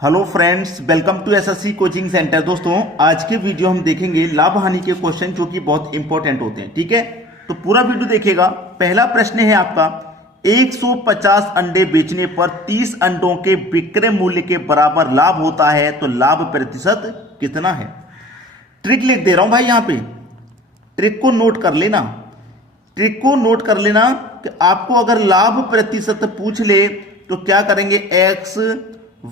Hello friends, welcome to SSC coaching centre. दोस्तों, आज के वीडियो हम देखेंगे लाभ हानि के क्वेश्चन जो कि बहुत इंपॉर्टेंट होते हैं। ठीक है, तो पूरा वीडियो देखिएगा। पहला प्रश्न है आपका, 150 अंडे बेचने पर 30 अंडों के विक्रय मूल्य के बराबर लाभ होता है, तो लाभ प्रतिशत कितना है। ट्रिक लिख दे रहा हूं भाई, यहां पे ट्रिक को नोट कर लेना। ट्रिक को नोट कर लेना कि आपको अगर लाभ प्रतिशत पूछ ले तो क्या करेंगे, एक्स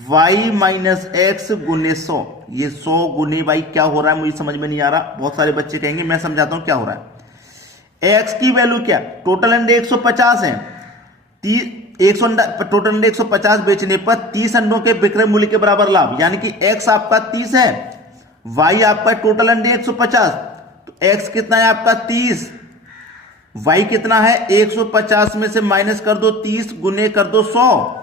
वाई माइनस एक्स गुने 100। ये 100 गुने वाई क्या हो रहा है मुझे समझ में नहीं आ रहा। बहुत सारे बच्चे कहेंगे, मैं समझाता हूं क्या हो रहा है। एक्स की वैल्यू क्या, टोटल अंडे 150 है। 100 टोटल अंडे 150 बेचने पर 30 अंडों के विक्रय मूल्य के बराबर लाभ, यानी कि एक्स आपका 30 है, वाई आपका टोटल अंडे 150, तो एक्स कितना है आपका 30, वाई कितना है 150 में से माइनस कर दो 30 गुने कर दो 100।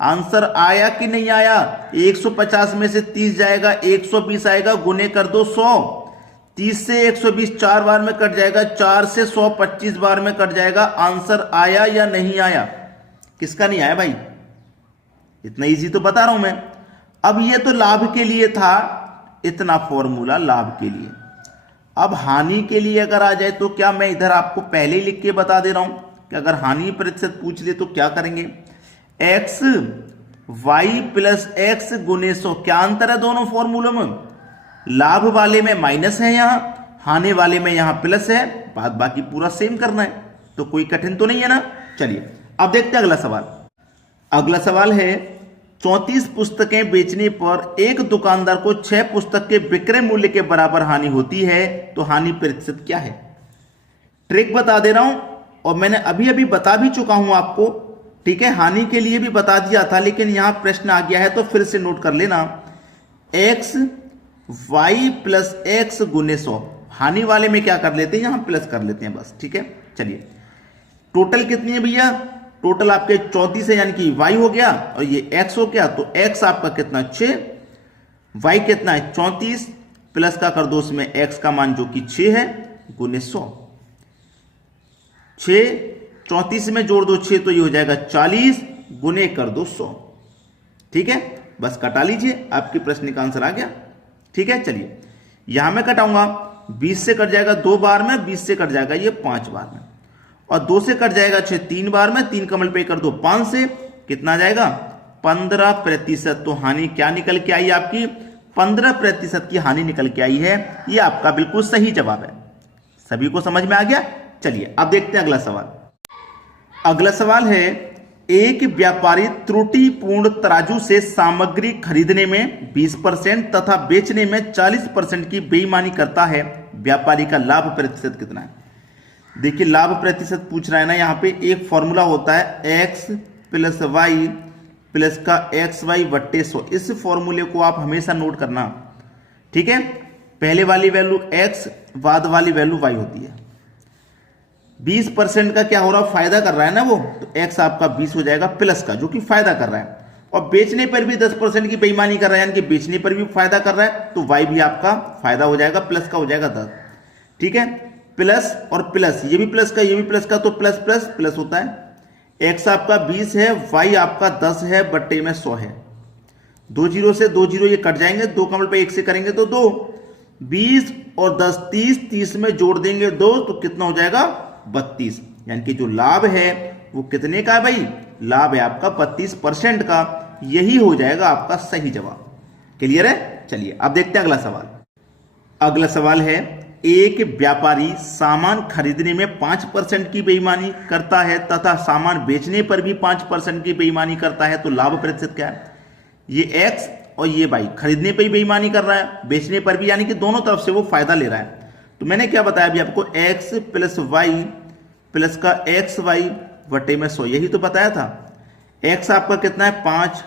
आंसर आया कि नहीं आया। 150 में से 30 जाएगा, 120 आएगा, गुने कर दो 100। 30 से 120 4 बार में कट जाएगा, 4 से 100 25 बार में कट जाएगा। आंसर आया या नहीं आया। किसका नहीं आया भाई, इतना इजी तो बता रहा हूं मैं। अब ये तो लाभ के लिए था, इतना फॉर्मूला लाभ के लिए। अब हानि के लिए अगर आ जाए तो क्या, मैं इधर आपको पहले ही लिख के बता दे रहा हूं कि अगर हानि प्रतिशत पूछ ले तो क्या करेंगे, एक्स वाई प्लस एक्स गुने 100। क्या अंतर है दोनों फॉर्मूलों में, लाभ वाले में माइनस है, यहां हानि वाले में यहां प्लस है। बात बाकी पूरा सेम करना है, तो कोई कठिन तो नहीं है ना। चलिए अब देखते हैं अगला सवाल। अगला सवाल है, 34 पुस्तकें बेचने पर एक दुकानदार को 6 पुस्तक के विक्रय मूल्य के बराबर हानि होती है, तो हानि प्रतिशत क्या है। ट्रिक बता दे रहा हूं, और मैंने अभी अभी बता भी चुका हूं आपको। ठीक है, हानि के लिए भी बता दिया था, लेकिन यहां प्रश्न आ गया है तो फिर से नोट कर लेना। एक्स वाई प्लस एक्स गुने 100। हानि वाले में क्या कर लेते हैं, यहां प्लस कर लेते हैं बस। ठीक है, चलिए टोटल कितनी है भैया, टोटल आपके 34 है, यानी कि वाई हो गया और ये एक्स हो गया, तो एक्स आपका कितना 6, वाई कितना है 34, प्लस का कर दो उसमें एक्स का मान जो कि 6 है, गुने 100। 6 34 में जोड़ दो 6 तो ये हो जाएगा 40, गुने कर दो 100। ठीक है, बस कटा लीजिए, आपके प्रश्न का आंसर आ गया। ठीक है, चलिए यहां मैं कटाऊंगा, 20 से कट जाएगा 2 बार में, 20 से कट जाएगा ये 5 बार में, और 2 से कट जाएगा 6 3 बार में, 3 का मल्टीप्लाई कर दो 5 से, कितना आ जाएगा 15%। तो हानि क्या निकल के आई आपकी, 15% की हानि निकल के आई है। ये आपका बिल्कुल सही जवाब है। सभी को समझ में आ गया। चलिए अब देखते हैं अगला सवाल। अगला सवाल है, एक व्यापारी त्रुटिपूर्ण तराजू से सामग्री खरीदने में 20% तथा बेचने में 40% की बेईमानी करता है, व्यापारी का लाभ प्रतिशत कितना है। देखिए लाभ प्रतिशत पूछ रहा है ना, यहां पे एक फॉर्मूला होता है एक्स प्लस वाई प्लस का एक्स वाई बट्टे 100। इस फॉर्मूले को आप हमेशा नोट करना। ठीक है, पहले वाली वैल्यू एक्स, बाद वाली वैल्यू वाई होती है। 20% का क्या हो रहा है, फायदा कर रहा है ना वो, तो x आपका 20 हो जाएगा प्लस का, जो कि फायदा कर रहा है, और बेचने पर भी 10% की बेईमानी कर रहा है, यानी कि बेचने पर भी फायदा कर रहा है, तो y भी आपका फायदा हो जाएगा, प्लस का हो जाएगा 10। ठीक है, प्लस और प्लस, ये भी प्लस का ये भी प्लस का, तो प्लस प्लस प्लस होता है। x आपका 20 है, y आपका 10 है, बट्टे में 100 है। 2 जीरो से 2 जीरो ये कट जाएंगे, 2 का मल्टीप्लाई 1 से करेंगे तो 2, 20 और 10 30, 30 में जोड़ देंगे 2 तो कितना हो जाएगा 32। यानी कि जो लाभ है वो कितने का है भाई, लाभ है आपका 32% का। यही हो जाएगा आपका सही जवाब। क्लियर है। चलिए अब देखते हैं अगला सवाल। अगला सवाल है, एक व्यापारी सामान खरीदने में 5% की बेईमानी करता है तथा सामान बेचने पर भी 5% की बेईमानी करता है, तो लाभ प्रतिशत क्या है। ये एक्स और ये वाई, खरीदने पर ही बेईमानी कर रहा है, बेचने पर भी, यानी कि दोनों तरफ से वो फायदा ले रहा है। तो मैंने क्या बताया अभी आपको, x प्लस वाई प्लस का एक्स वाई बटे में 100, यही तो बताया था। x आपका कितना है 5,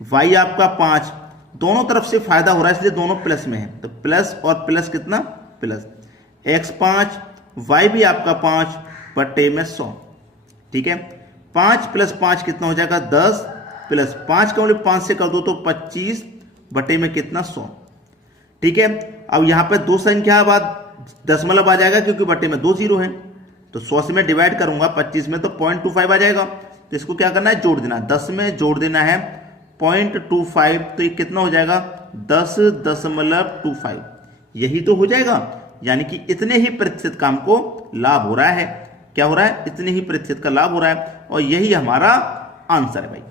y आपका 5, दोनों तरफ से फायदा हो रहा है, इसलिए दोनों प्लस में है, तो प्लस और प्लस कितना प्लस, x 5 y भी आपका 5 बटे में 100। ठीक है, 5 प्लस 5 कितना हो जाएगा 10, प्लस 5 का मतलब 5 से कर दो तो 25 बटे में कितना 100। ठीक है, अब यहां पे दो संख्या बाद दशमलव आ जाएगा, क्योंकि बटे में 2 जीरो है, तो 100 से मैं डिवाइड करूंगा 25 में तो 0.25 आ जाएगा। तो इसको क्या करना है, जोड़ देना, 10 में जोड़ देना है 0.25, तो ये कितना हो जाएगा 10.25, यही तो हो जाएगा। यानी कि इतने ही प्रतिशत काम को लाभ हो रहा है। क्या हो रहा है? इतने ही प्रतिशत का लाभ हो रहा है, और यही हमारा आंसर है भाई,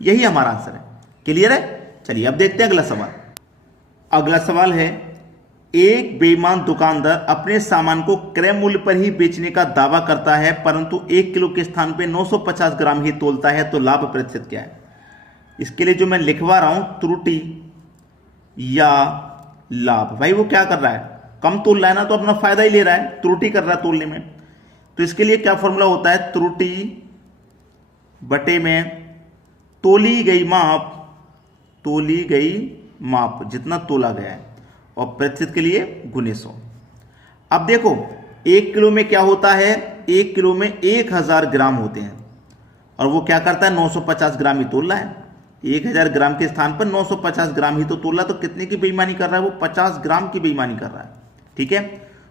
यही हमारा आंसर है। क्लियर है? चलिए अब देखते हैं अगला सवाल। अगला सवाल है, एक बेईमान दुकानदार अपने सामान को क्रय मूल्य पर ही बेचने का दावा करता है, परंतु 1 किलो के स्थान पे 950 ग्राम ही तोलता है, तो लाभ प्रतिशत क्या है? इसके लिए जो मैं लिखवा रहा हूं, त्रुटि या लाभ। भाई वो क्या कर रहा है? कम तोल रहा है ना, तो अपना फायदा ही ले रहा है, त्रुटि कर रहा है तोलने में। तो इसके लिए क्या फॉर्मूला होता है? त्रुटि बटे में तोली गई माप जितना तोला गया है, और प्रतिशत के लिए गुने 100। अब देखो 1 किलो में क्या होता है? 1 किलो में 1000 ग्राम होते हैं, और वो क्या करता है? 950 ग्राम ही तोल रहा है। 1000 ग्राम के स्थान पर 950 ग्राम ही तो तोल रहा है, तो कितने की बेईमानी कर रहा है? वो 50 ग्राम की बेईमानी कर रहा है। ठीक है,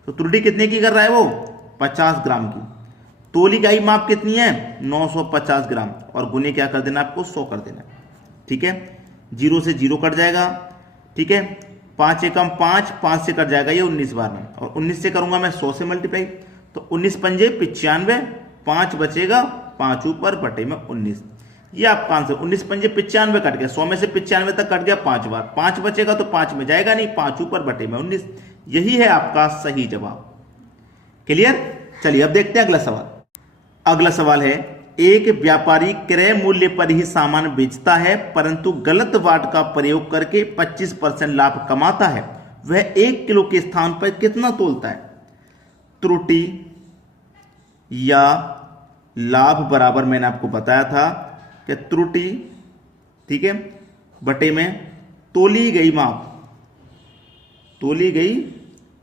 तो त्रुटि कितने की कर रहा है? वो 50 ग्राम की। तोली गई माप कितनी है? 950 ग्राम, और गुने क्या कर देना आपको? 100 कर देना। ठीक है, 0 से 0 कट जाएगा। ठीक है, 5 एकम 5, 5 से कट जाएगा ये 19 बार में, और 19 से करूंगा मैं 100 से मल्टीप्लाई, तो 19 पंजे 95, 5 बचेगा, 5 ऊपर बटे में 19। ये आपका आंसर। 19 पंजे 95 कट गया, 100 में से 95 तक कट गया 5 बार, 5 बचेगा तो 5 में जाएगा नहीं, 5 ऊपर बटे में 19। यही है आपका सही जवाब। क्लियर? चलिए अब देखते हैं अगला सवाल। अगला सवाल है, एक व्यापारी क्रय मूल्य पर ही सामान बेचता है, परंतु गलत वाट का प्रयोग करके 25% लाभ कमाता है। वह 1 किलो के स्थान पर कितना तोलता है? त्रुटि या लाभ बराबर मैंने आपको बताया था कि त्रुटि, ठीक है, बटे में तोली गई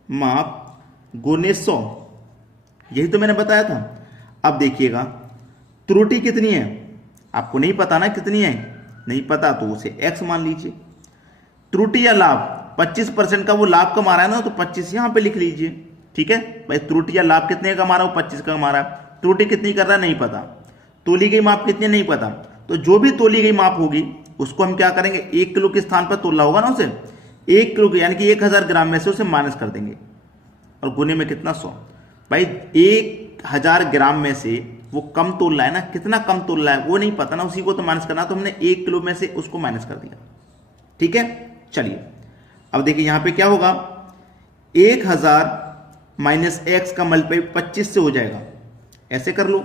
माप गुने 100, यही तो मैंने बताया था। अब देखिएगा त्रुटि कितनी है, आपको नहीं पता ना कितनी है, नहीं पता तो उसे x मान लीजिए। त्रुटि या लाभ 25% का वो लाभ कमा रहा है ना, तो 25 यहां पे लिख लीजिए। ठीक है भाई, त्रुटि या लाभ कितने का कमा रहा है? 25 का कमा रहा है। त्रुटि कितनी कर रहा है? नहीं पता। तोली गई माप कितनी? नहीं पता। तो जो भी तोली गई माप होगी उसको हम क्या करेंगे? 1 किलो के स्थान पर तोला होगा ना उसे, 1 किलो यानी कि 1000 ग्राम में से उसे माइनस कर देंगे, और गुने में कितना? 100। भाई 1000 ग्राम में से वो कम तोल रहा है ना, कितना कम तोल रहा है वो नहीं पता ना, उसी को तो माइनस करना, तो हमने 1 किलो में से उसको माइनस कर दिया। ठीक है, चलिए अब देखिए यहां पे क्या होगा? 1000 माइनस x का मल्टीप्लाई 25 से हो जाएगा, ऐसे कर लो,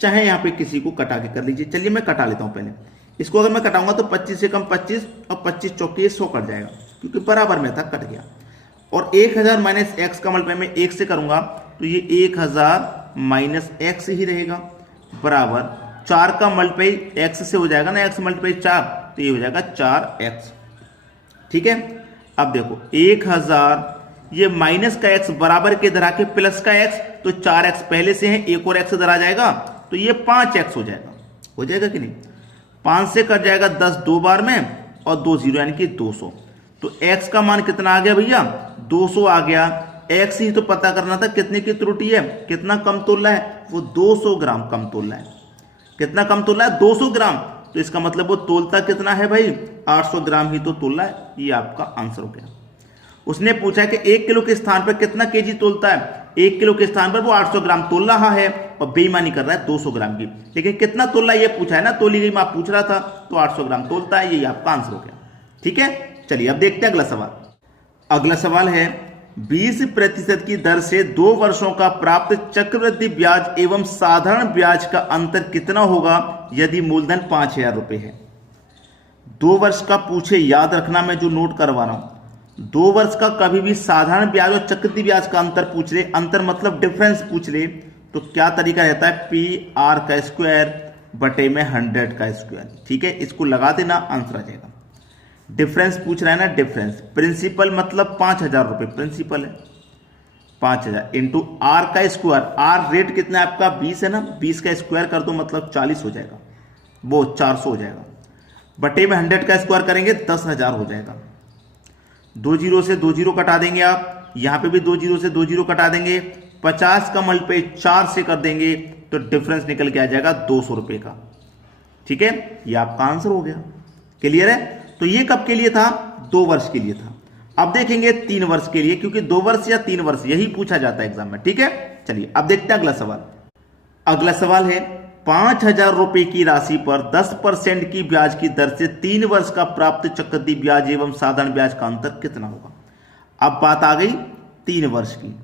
चाहे यहां पे किसी को कटा के कर लीजिए। चलिए मैं कटा लेता हूं पहले इसको। अगर मैं कटाऊंगा तो 25 से कम 25, और 25 चौके 100 कट जाएगा, क्योंकि बराबर में था, कट गया। और 1000 माइनस x का मल्टीप्लाई मैं 1 से करूंगा तो ये 1000 माइनस x ही रहेगा, बराबर 4 का मल्टीप्लाई x से हो जाएगा ना, x मल्टीप्लाई 4, तो ये हो जाएगा 4x। ठीक है, अब देखो 1000 ये माइनस का x बराबर के इधर आके प्लस का x, तो 4x पहले से है, एक और x इधर आ जाएगा, तो ये 5x हो जाएगा कि नहीं? 5 से कट जाएगा 10 दो बार में, और 2 0 यानी कि 200। तो x का मान कितना आ गया भैया? 200 आ गया। x ही तो पता करना था कितने की त्रुटि है, कितना कम तोल रहा है? वो 200 ग्राम कम तोल रहा है। कितना कम तोल रहा है? 200 ग्राम। तो इसका मतलब वो तोलता कितना है भाई? 800 ग्राम ही तो तोल रहा है। ये आपका आंसर हो गया। उसने पूछा कि 1 किलो के स्थान पर कितना केजी तोलता है? 1 किलो के स्थान पर वो 800 ग्राम तोल रहा है, और बेईमानी कर रहा है 200 ग्राम की। लेकिन कितना तोल रहा है ये पूछा है ना, तोली गई माप पूछ रहा था, तो 800 ग्राम तोलता है। ये आपका आंसर हो गया। ठीक है, चलिए अब देखते हैं अगला सवाल। अगला सवाल है, 20% की दर से 2 वर्षों का प्राप्त चक्रवृद्धि ब्याज एवं साधारण ब्याज का अंतर कितना होगा यदि मूलधन 5000 रुपए है? 2 वर्ष का पूछे, याद रखना मैं जो नोट करवा रहा हूं, 2 वर्ष का कभी भी साधारण ब्याज और चक्रवृद्धि ब्याज का अंतर पूछ ले, अंतर मतलब डिफरेंस पूछ ले, तो क्या तरीका रहता है? PR का स्क्वायर बटे में 100 का स्क्वायर। ठीक है, इसको लगा देना, आंसर आ जाएगा। डिफरेंस पूछ रहा है ना, डिफरेंस। प्रिंसिपल मतलब 5000 रुपए प्रिंसिपल है, 5000 इंटू R का स्क्वायर। R रेट कितना है आपका? 20 है ना, 20 का स्क्वायर कर दो मतलब 40 हो जाएगा, वो 400 हो जाएगा, बटे में 100 का स्क्वायर करेंगे 10,000 हो जाएगा। 2 0 से 2 0 कटा देंगे आप, यहां पे भी 2 0 से 2 0 कटा देंगे, 50 का मल्टीप्लाई 4 से कर देंगे, तो डिफरेंस निकल के आ जाएगा 200 रुपए का। ठीक है, ये आपका आंसर हो गया। क्लियर है? तो ये कब के लिए था? 2 वर्ष के लिए था। अब देखेंगे 3 वर्ष के लिए, क्योंकि 2 वर्ष या 3 वर्ष यही पूछा जाता है एग्जाम में। ठीक है, चलिए अब देखते हैं अगला सवाल। अगला सवाल है 5,000 रुपए की राशि पर 10% की ब्याज की दर से 3 वर्ष का प्राप्त चक्रवृद्धि ब्याज एवं साधारण ब्याज का अंतर कितना होगा? अब बात आ गई 3 वर्ष की,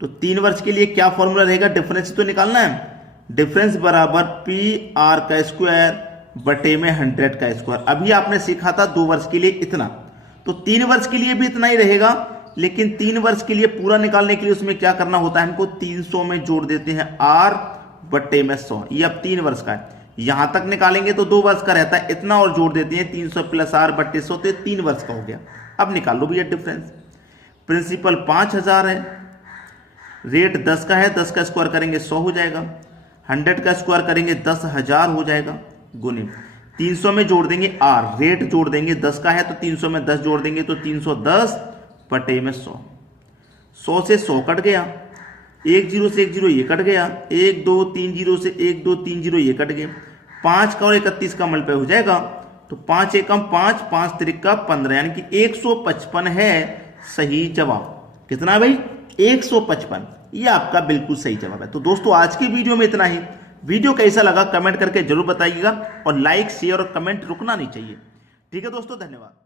तो 3 वर्ष के लिए क्या फॉर्मूला रहेगा? डिफरेंस तो निकालना है। डिफरेंस बराबर PR का स्क्वायर बटे में 100 का स्क्वायर। अभी आपने सीखा था 2 वर्ष के लिए इतना, तो 3 वर्ष के लिए भी इतना ही रहेगा, लेकिन 3 वर्ष के लिए पूरा निकालने के लिए उसमें क्या करना होता है? हमको 300 में जोड़ देते हैं R बटे में 100। ये अब 3 वर्ष का है, यहां तक निकालेंगे तो 2 वर्ष का रहता है, इतना और जोड़ देते हैं 300 प्लस R बटे 100, तो 3 वर्ष का हो गया। अब निकाल लो भैया डिफरेंस। प्रिंसिपल 5,000 है, रेट 10 का है, 10 का स्क्वायर करेंगे 100 हो जाएगा, 100 का स्क्वायर करेंगे 10,000 हो जाएगा, गुने 300 में जोड़ देंगे R, रेट जोड़ देंगे 10 का है तो 300 में 10 जोड़ देंगे तो 310 बटे में 100। 100 से 100 कट गया, 1 0 से 1 0 ये कट गया, 1 2 3 0 से 1 2 3 0 ये कट गए, 5 का और 31 का मल्टीप्लाई हो जाएगा, तो 5 एकम 5, 5 त्रिका 15, यानी कि 155 है सही जवाब। कितना भाई? 155। ये आपका बिल्कुल सही जवाब है। तो दोस्तों आज की वीडियो में इतना ही। वीडियो कैसा लगा कमेंट करके जरूर बताइएगा, और लाइक शेयर और कमेंट रुकना नहीं चाहिए। ठीक है दोस्तों, धन्यवाद।